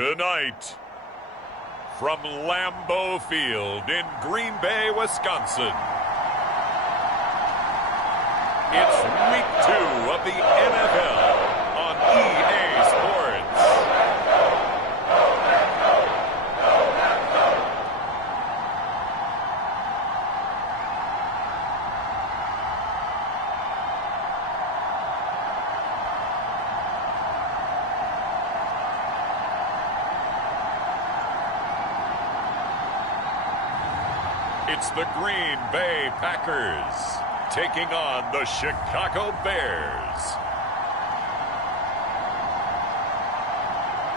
Tonight, from Lambeau Field in Green Bay, Wisconsin, it's Week 2 of the NFL on EA Sports. It's the Green Bay Packers taking on the Chicago Bears.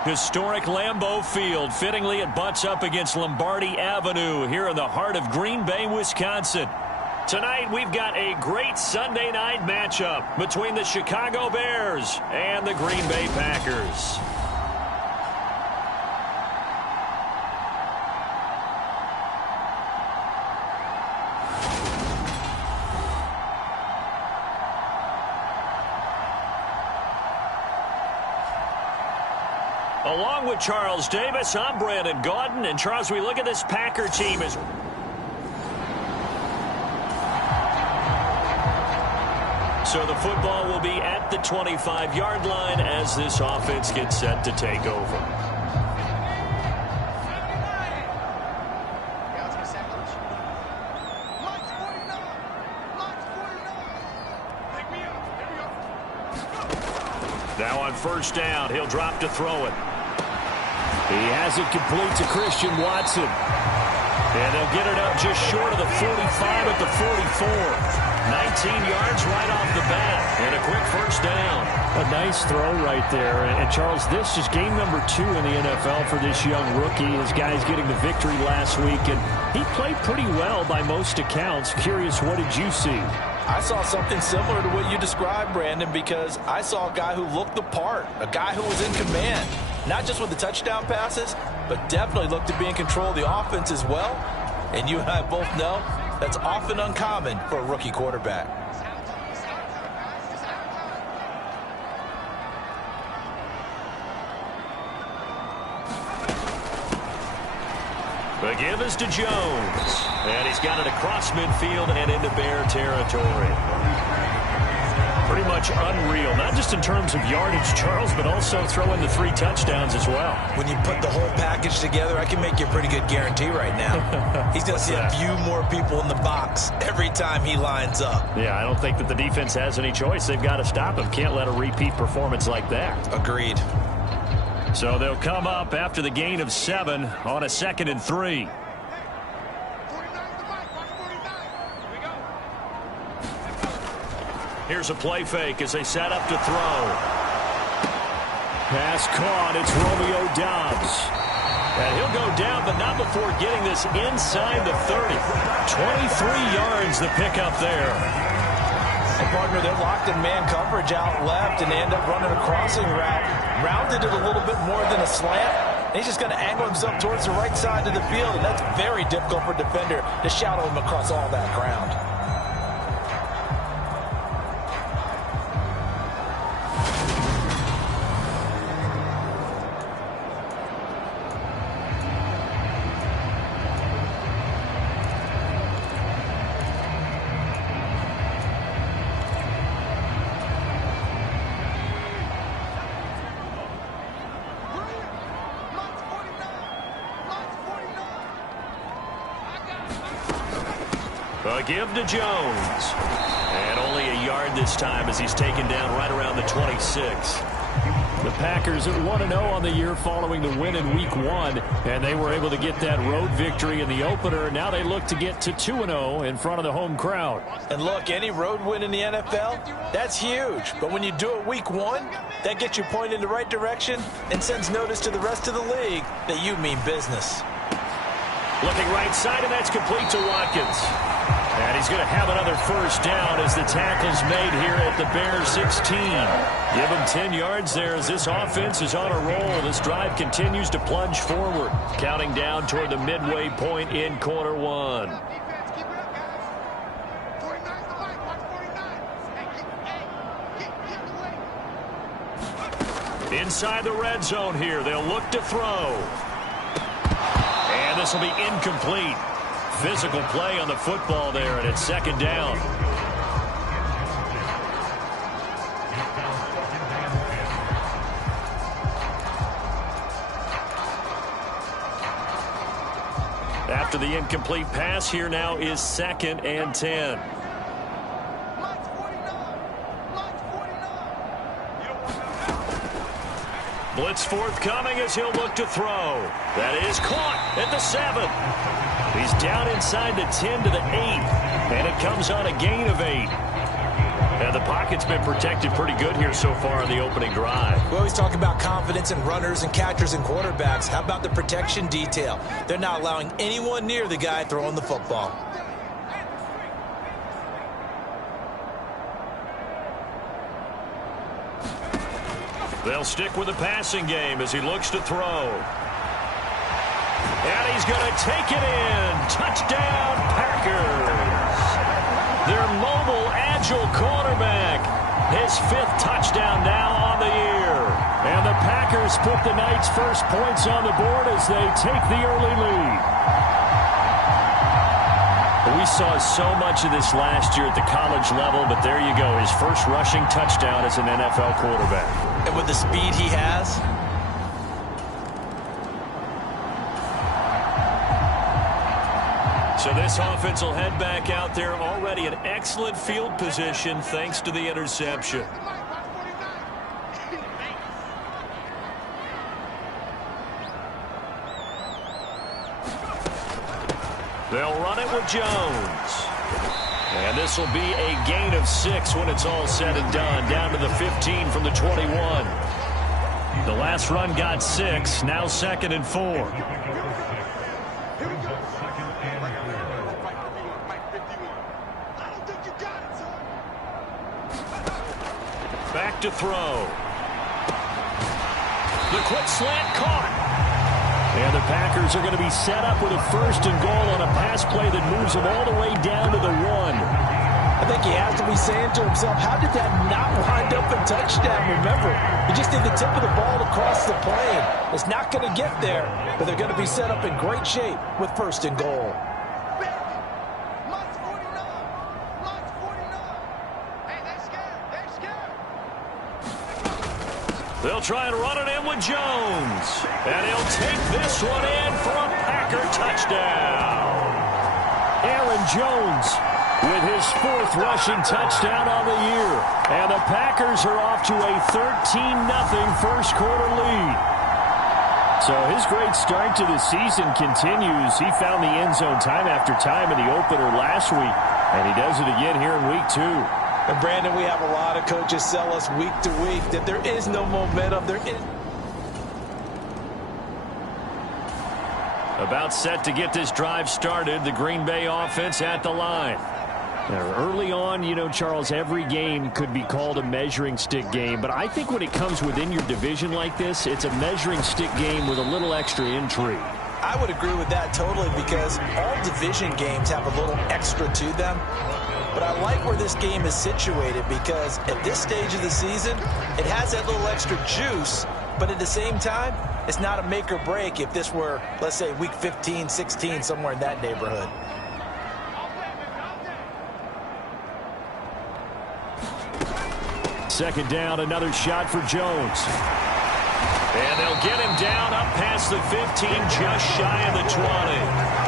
Historic Lambeau Field. Fittingly, it butts up against Lombardi Avenue here in the heart of Green Bay, Wisconsin. Tonight, we've got a great Sunday night matchup between the Chicago Bears and the Green Bay Packers. Along with Charles Davis, I'm Brandon Gaudin. And Charles, we look at this Packer team as... So the football will be at the 25-yard line as this offense gets set to take over. Now on first down, he'll drop to throw it. He has it complete to Christian Watson. And they'll get it up just short of the 45 at the 44. 19 yards right off the bat. And a quick first down. A nice throw right there. And Charles, this is game number 2 in the NFL for this young rookie. His guys getting the victory last week. And he played pretty well by most accounts. Curious, what did you see? I saw something similar to what you described, Brandon, because I saw a guy who looked the part, a guy who was in command, not just with the touchdown passes, but definitely looked to be in control of the offense as well. And you and I both know that's often uncommon for a rookie quarterback. The give is to Jones. And he's got it across midfield and into Bear territory. Pretty much unreal, not just in terms of yardage, Charles, but also throwing the 3 touchdowns as well. When you put the whole package together, I can make you a pretty good guarantee right now. He's going to see a few more people in the box every time he lines up. Yeah, I don't think that the defense has any choice. They've got to stop him. Can't let a repeat performance like that. Agreed. So they'll come up after the gain of 7 on a 2nd and 3. Here's a play fake as they set up to throw. Pass caught. It's Romeo Doubs. And he'll go down, but not before getting this inside the 30. 23 yards the pickup there. And partner, they're locked in man coverage out left, and they end up running a crossing route. Rounded it a little bit more than a slant. And he's just going to angle himself towards the right side of the field, and that's very difficult for a defender to shadow him across all that ground. A give to Jones. And only a yard this time as he's taken down right around the 26. The Packers at 1-0 on the year following the win in Week 1. And they were able to get that road victory in the opener. Now they look to get to 2-0 in front of the home crowd. And look, any road win in the NFL, that's huge. But when you do it Week 1, that gets you pointed in the right direction and sends notice to the rest of the league that you mean business. Looking right side, and that's complete to Watkins. And he's going to have another first down as the tackle's made here at the Bears 16. Give him 10 yards there as this offense is on a roll. This drive continues to plunge forward, counting down toward the midway point in quarter 1. Inside the red zone here, they'll look to throw. And this will be incomplete. Physical play on the football there, and it's second down. After the incomplete pass, here now is 2nd and 10. Blitz forthcoming as he'll look to throw. That is caught at the 7. He's down inside the 10 to the 8. And it comes on a gain of 8. And the pocket's been protected pretty good here so far on the opening drive. We always talk about confidence in runners and catchers and quarterbacks. How about the protection detail? They're not allowing anyone near the guy throwing the football. They'll stick with the passing game as he looks to throw. And he's going to take it in. Touchdown, Packers. Their mobile, agile quarterback. His 5th touchdown now on the year. And the Packers put the night's first points on the board as they take the early lead. We saw so much of this last year at the college level, but there you go. His first rushing touchdown as an NFL quarterback. And with the speed he has. So this offense will head back out there, already in excellent field position thanks to the interception. They'll run it with Jones. And this will be a gain of 6 when it's all said and done, down to the 15 from the 21. The last run got 6, now 2nd and 4. Back to throw. The quick slant caught. And the Packers are going to be set up with a 1st and goal on a pass play that moves them all the way down to the 1. I think he has to be saying to himself, how did that not wind up a touchdown? Remember, he just did the tip of the ball across the plane. It's not going to get there, but they're going to be set up in great shape with 1st and goal. They'll try and run it in with Jones. And he'll take this one in for a Packer touchdown. Aaron Jones with his 4th rushing touchdown on the year. And the Packers are off to a 13-0 first quarter lead. So his great start to the season continues. He found the end zone time after time in the opener last week. And he does it again here in week 2. And Brandon, we have a lot of coaches sell us week to week that there is no momentum. About set to get this drive started, the Green Bay offense at the line. Now, early on, you know, Charles, every game could be called a measuring stick game. But I think when it comes within your division like this, it's a measuring stick game with a little extra intrigue. I would agree with that totally because all division games have a little extra to them. But I like where this game is situated because at this stage of the season, it has that little extra juice, but at the same time, it's not a make or break if this were, let's say, week 15, 16, somewhere in that neighborhood. Second down, another shot for Jones. And they'll get him down up past the 15, just shy of the 20.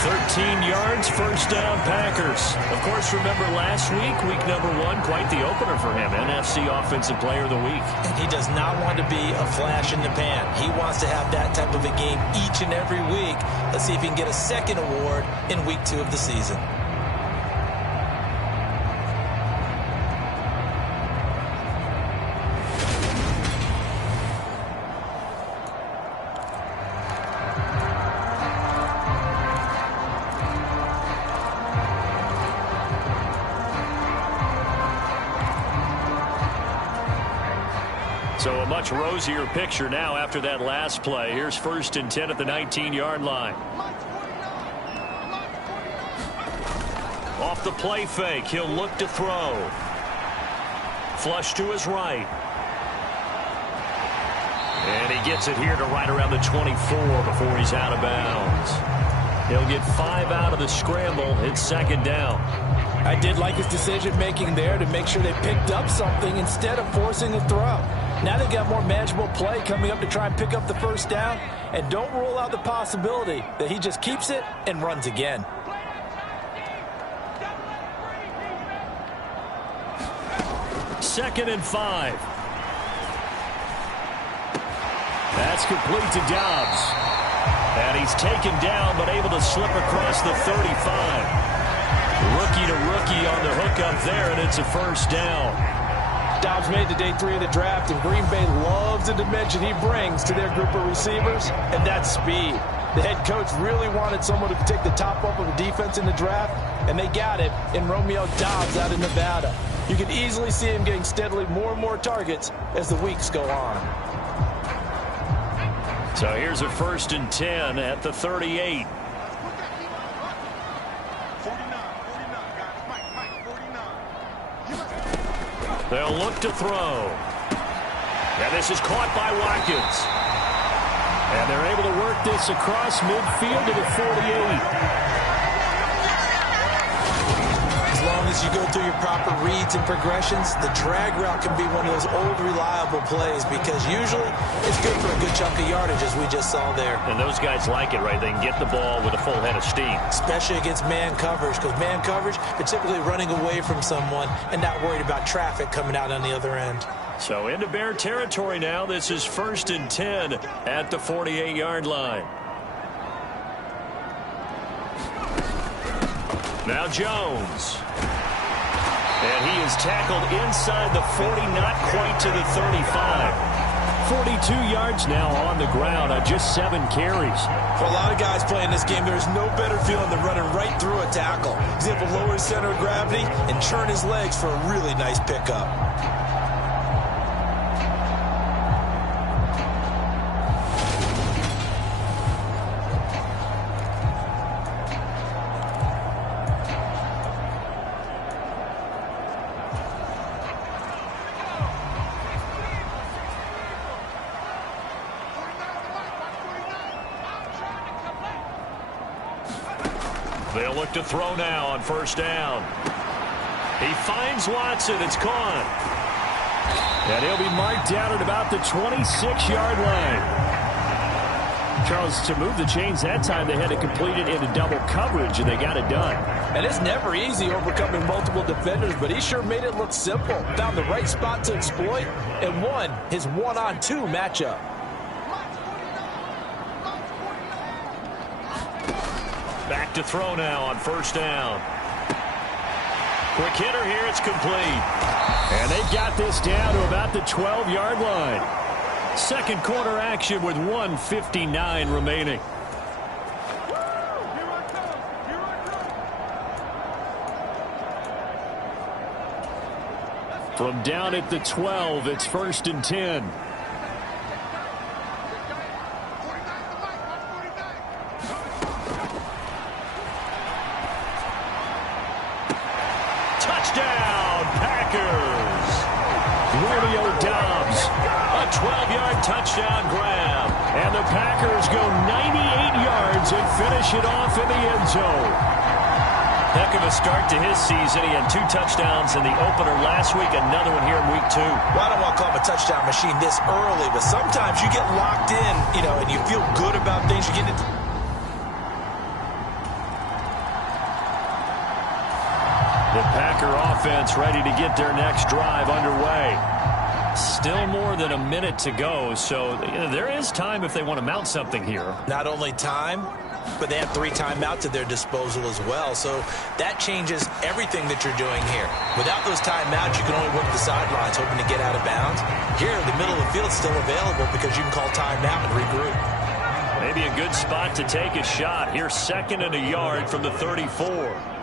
13 yards, 1st down, Packers. Of course, remember last week, week number 1, quite the opener for him. NFC Offensive Player of the Week. And he does not want to be a flash in the pan. He wants to have that type of a game each and every week. Let's see if he can get a 2nd award in week 2 of the season. So a much rosier picture now after that last play. Here's 1st and 10 at the 19-yard line. Off the play fake, he'll look to throw. Flush to his right. And he gets it here to right around the 24 before he's out of bounds. He'll get 5 out of the scramble. It's second down. I did like his decision-making there to make sure they picked up something instead of forcing the throw. Now they've got more manageable play coming up to try and pick up the first down. And don't rule out the possibility that he just keeps it and runs again. Second and 5. That's complete to Dobbs. And he's taken down but able to slip across the 35. Rookie to rookie on the hook up there, and it's a first down. Dobbs made the day 3 of the draft, and Green Bay loves the dimension he brings to their group of receivers, and that's speed. The head coach really wanted someone to take the top off of the defense in the draft, and they got it in Romeo Dobbs out in Nevada. You can easily see him getting steadily more and more targets as the weeks go on. So here's a first and 10 at the 38. They'll look to throw. And this is caught by Watkins. And they're able to work this across midfield to the 48. As long as you go through your proper reads and progressions, the drag route can be one of those old reliable plays because usually it's good for a good chunk of yardage, as we just saw there. And those guys like it, right? They can get the ball with a full head of steam. Especially against man coverage, because man coverage, they're typically running away from someone and not worried about traffic coming out on the other end. So into Bear territory now. This is first and 10 at the 48-yard line. Now Jones. And he is tackled inside the 40, not quite to the 35. 42 yards now on the ground on just 7 carries. For a lot of guys playing this game, there's no better feeling than running right through a tackle. He's able to lower his center of gravity and turn his legs for a really nice pickup. They'll look to throw now on first down. He finds Watson. It's caught. And he'll be marked down at about the 26-yard line. Charles, to move the chains that time, they had to complete it into double coverage, and they got it done. And it's never easy overcoming multiple defenders, but he sure made it look simple. Found the right spot to exploit and won his one-on-two matchup. Back to throw now on first down. Quick hitter here. It's complete. And they've got this down to about the 12-yard line. Second quarter action with 1:59 remaining. From down at the 12, it's first and 10. Touchdown, Packers. Romeo Dobbs, a 12-yard touchdown grab. And the Packers go 98 yards and finish it off in the end zone. Heck of a start to his season. He had 2 touchdowns in the opener last week, another one here in week 2. Well, I don't want to call him a touchdown machine this early, but sometimes you get locked in, and you feel good about things. You get into the Packer offense ready to get their next drive underway. Still more than a minute to go, so there is time if they want to mount something here. not only time, but they have 3 timeouts at their disposal as well. So that changes everything that you're doing here. Without those timeouts, you can only work the sidelines, hoping to get out of bounds. Here, the middle of the field is still available because you can call timeout and regroup. Maybe a good spot to take a shot. Here's second and a yard from the 34.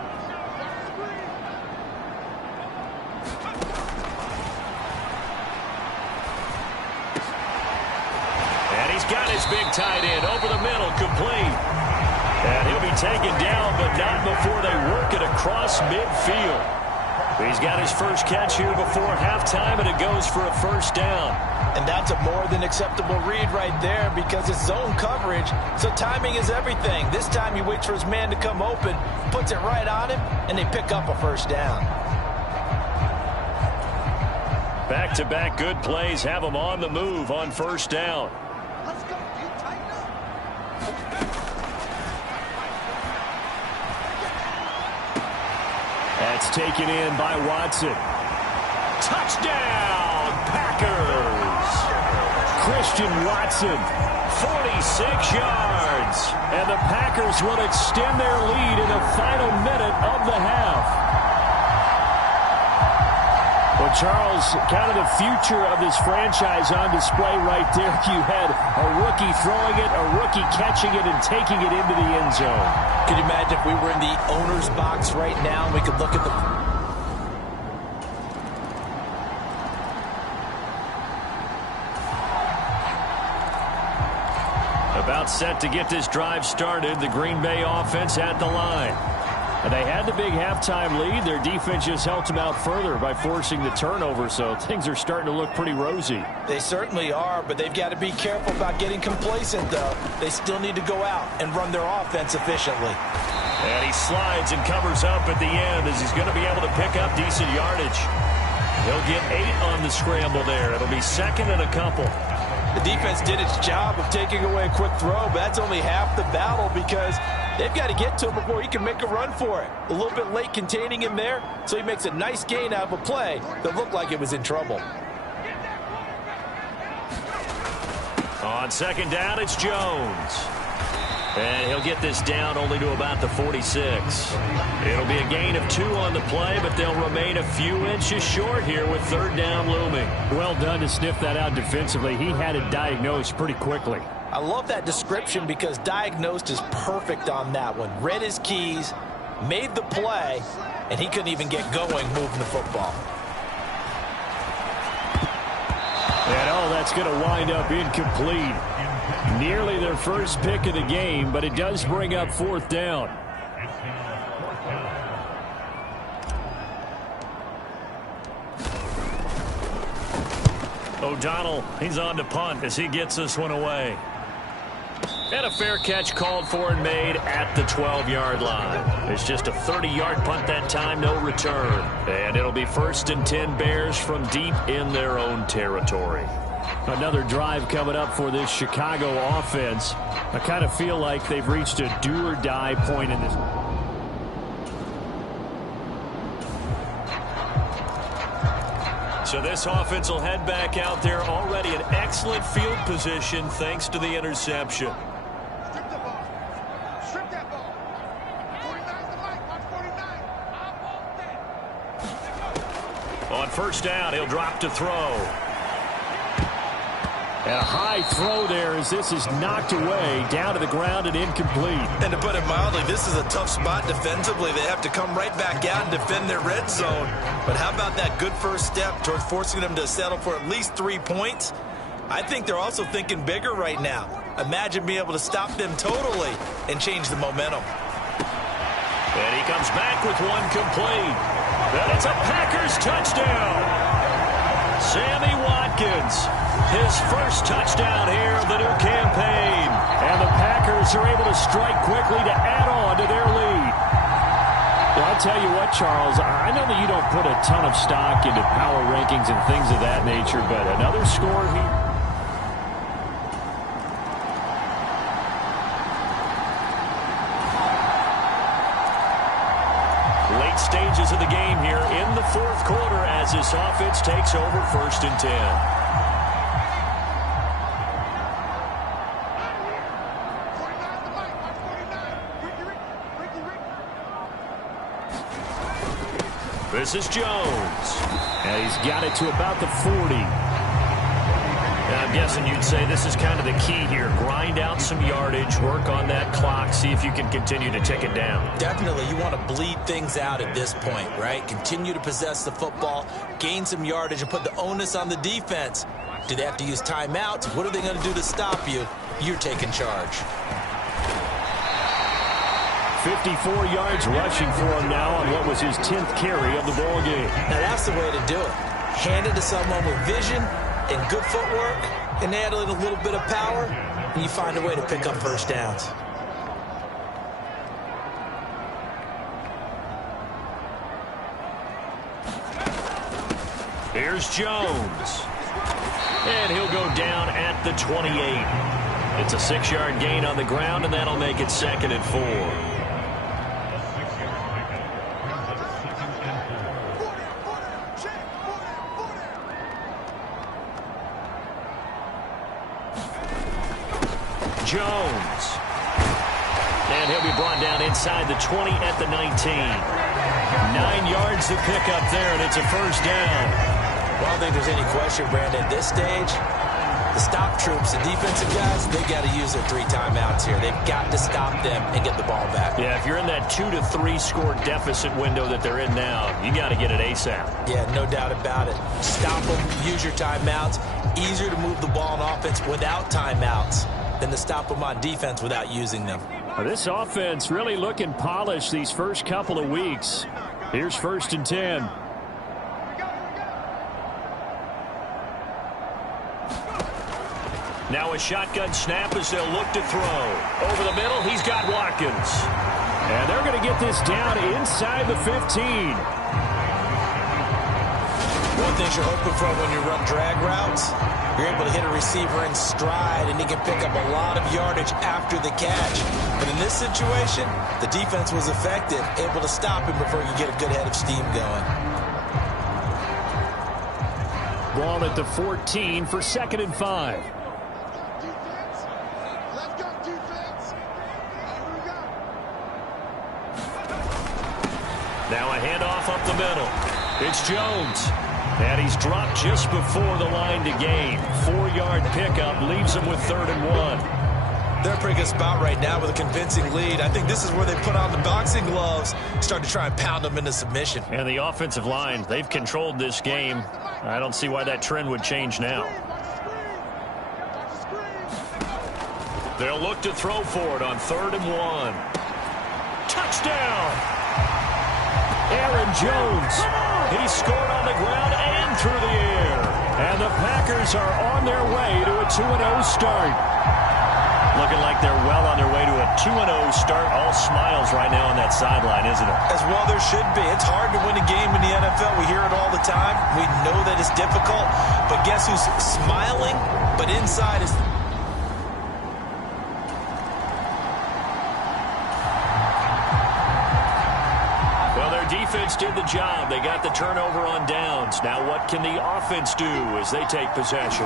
Got his big tight end over the middle, complete. And he'll be taken down, but not before they work it across midfield. He's got his first catch here before halftime, and it goes for a first down. And that's a more than acceptable read right there because it's zone coverage, so timing is everything. This time he waits for his man to come open, puts it right on him, and they pick up a first down. Back-to-back good plays have them on the move on first down. Let's go. You tighten up. That's taken in by Watson. Touchdown, Packers! Christian Watson, 46 yards. And the Packers will extend their lead in the final minute of the half. Well, Charles, kind of the future of this franchise on display right there. You had a rookie throwing it, a rookie catching it, and taking it into the end zone. Could you imagine if we were in the owner's box right now and we could look at the... About set to get this drive started, the Green Bay offense at the line. And they had the big halftime lead. Their defense just helped them out further by forcing the turnover, so things are starting to look pretty rosy. They certainly are, but they've got to be careful about getting complacent, though. They still need to go out and run their offense efficiently. And he slides and covers up at the end as he's going to be able to pick up decent yardage. He'll get 8 on the scramble there. It'll be second and a couple. The defense did its job of taking away a quick throw, but that's only half the battle because they've got to get to him before he can make a run for it. A little bit late containing him there, so he makes a nice gain out of a play that looked like it was in trouble. On second down, it's Jones. And he'll get this down only to about the 46. It'll be a gain of 2 on the play, but they'll remain a few inches short here with third down looming. Well done to sniff that out defensively. He had it diagnosed pretty quickly. I love that description because diagnosed is perfect on that one. Read his keys, made the play, and he couldn't even get going moving the football. And that's going to wind up incomplete. Nearly their first pick of the game, but it does bring up fourth down. O'Donnell, he's on to punt as he gets this one away. And a fair catch called for and made at the 12-yard line. It's just a 30-yard punt that time, no return. And it'll be first and 10 Bears from deep in their own territory. Another drive coming up for this Chicago offense. I kind of feel like they've reached a do-or-die point in this. So this offense will head back out there already in excellent field position thanks to the interception. Strip the ball. Strip that ball. 49's the mic. Watch 49. On first down, he'll drop to throw. And a high throw there as this is knocked away, down to the ground and incomplete. And to put it mildly, this is a tough spot defensively. They have to come right back out and defend their red zone. But how about that good first step towards forcing them to settle for at least 3 points? I think they're also thinking bigger right now. Imagine being able to stop them totally and change the momentum. And he comes back with one complete. And it's a Packers touchdown. Sammy Watkins, his first touchdown here of the new campaign. And the Packers are able to strike quickly to add on to their lead. Well, I'll tell you what, Charles, I know that you don't put a ton of stock into power rankings and things of that nature, but another score here. Late stages of the game here in the fourth quarter as this offense takes over first and 10. This is Jones. And he's got it to about the 40. And I'm guessing you'd say this is kind of the key here. Grind out some yardage, work on that clock, see if you can continue to tick it down. Definitely, you want to bleed things out at this point, right? Continue to possess the football, gain some yardage, and put the onus on the defense. Do they have to use timeouts? What are they going to do to stop you? You're taking charge. 54 yards rushing for him now on what was his 10th carry of the ball game. Now, that's the way to do it. Hand it to someone with vision, and good footwork and add a little bit of power, and you find a way to pick up first downs. Here's Jones. And he'll go down at the 28. It's a 6-yard gain on the ground, and that'll make it 2nd and 4. Jones. And he'll be brought down inside the 20 at the 19. 9 yards to pick up there, and it's a first down. Well, I don't think there's any question, Brandon. At this stage, the stop troops, the defensive guys, they got to use their 3 timeouts here. They've got to stop them and get the ball back. Yeah, if you're in that 2 to 3 score deficit window that they're in now, you got to get it ASAP. Yeah, no doubt about it. Stop them, use your timeouts. Easier to move the ball on offense without timeouts than to stop them on defense without using them. This offense really looking polished these first couple of weeks. Here's 1st and 10. Now a shotgun snap as they'll look to throw. Over the middle, he's got Watkins. And they're going to get this down inside the 15. One thing you're hoping for when you run drag routes, you're able to hit a receiver in stride, and he can pick up a lot of yardage after the catch. But in this situation, the defense was effective, able to stop him before you get a good head of steam going. Ball at the 14 for 2nd and 5. Now a handoff up the middle. It's Jones. And he's dropped just before the line to gain. 4-yard pickup leaves him with 3rd and 1. They're a pretty good spot right now with a convincing lead. I think this is where they put on the boxing gloves, start to try and pound them into submission. And the offensive line, they've controlled this game. I don't see why that trend would change now. They'll look to throw for it on 3rd and 1. Touchdown! Aaron Jones. He scored on the ground and through the air. And the Packers are on their way to a 2-0 start. Looking like they're well on their way to a 2-0 start. All smiles right now on that sideline, isn't it? As well there should be. It's hard to win a game in the NFL. We hear it all the time. We know that it's difficult. But guess who's smiling? But inside is... Defense did the job. They got the turnover on downs. Now what can the offense do as they take possession?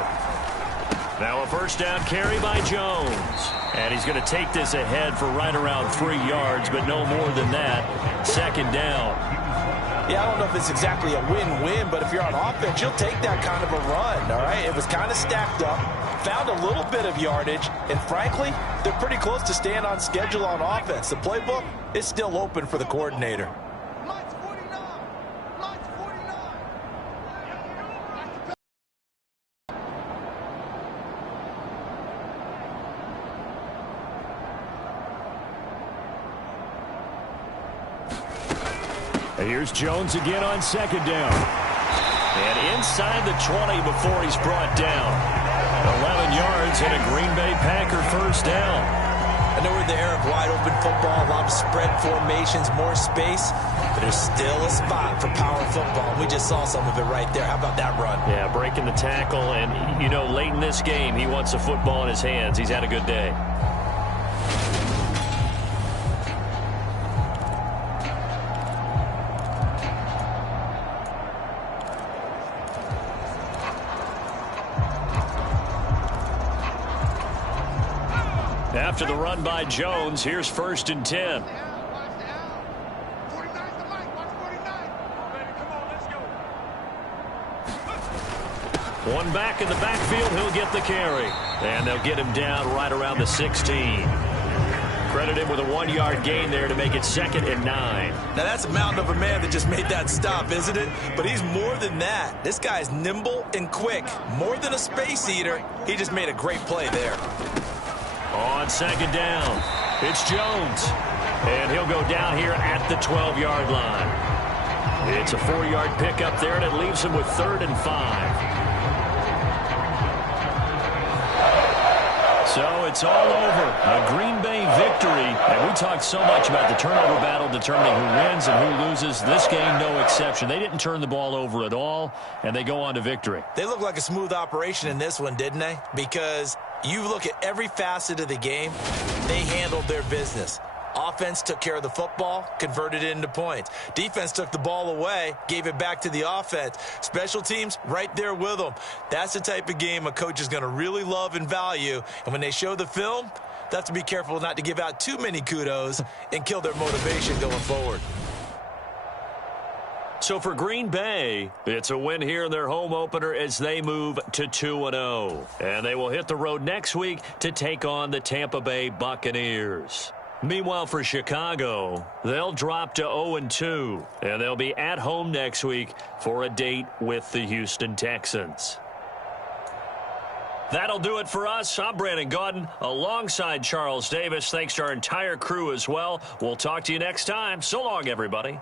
Now a first down carry by Jones. And he's going to take this ahead for right around 3 yards, but no more than that. 2nd down. Yeah, I don't know if it's exactly a win-win, but if you're on offense, you'll take that kind of a run, all right? It was kind of stacked up, found a little bit of yardage, and frankly, they're pretty close to staying on schedule on offense. The playbook is still open for the coordinator. Here's Jones again on 2nd down. And inside the 20 before he's brought down. 11 yards and a Green Bay Packer first down. I know we're in the era of wide open football, a lot of spread formations, more space, but there's still a spot for power football. We just saw some of it right there. How about that run? Yeah, breaking the tackle, and, you know, late in this game, he wants the football in his hands. He's had a good day. After the run by Jones, here's 1st and 10. One back in the backfield, he'll get the carry. And they'll get him down right around the 16. Credit him with a 1-yard gain there to make it 2nd and 9. Now that's a mountain of a man that just made that stop, isn't it? But he's more than that. This guy's nimble and quick. More than a space eater. He just made a great play there. On 2nd down, it's Jones. And he'll go down here at the 12-yard line. It's a 4-yard pickup there, and it leaves him with 3rd and 5. so it's all over. A Green Bay victory. And we talked so much about the turnover battle determining who wins and who loses. This game, no exception. They didn't turn the ball over at all, and they go on to victory. They look like a smooth operation in this one, didn't they? Because you look at every facet of the game, they handled their business. Offense took care of the football, converted it into points. Defense took the ball away, gave it back to the offense. Special teams, right there with them. That's the type of game a coach is going to really love and value. And when they show the film, they have to be careful not to give out too many kudos and kill their motivation going forward. So for Green Bay, it's a win here in their home opener as they move to 2-0. And they will hit the road next week to take on the Tampa Bay Buccaneers. Meanwhile, for Chicago, they'll drop to 0-2, and they'll be at home next week for a date with the Houston Texans. That'll do it for us. I'm Brandon Gaudin alongside Charles Davis. Thanks to our entire crew as well. We'll talk to you next time. So long, everybody.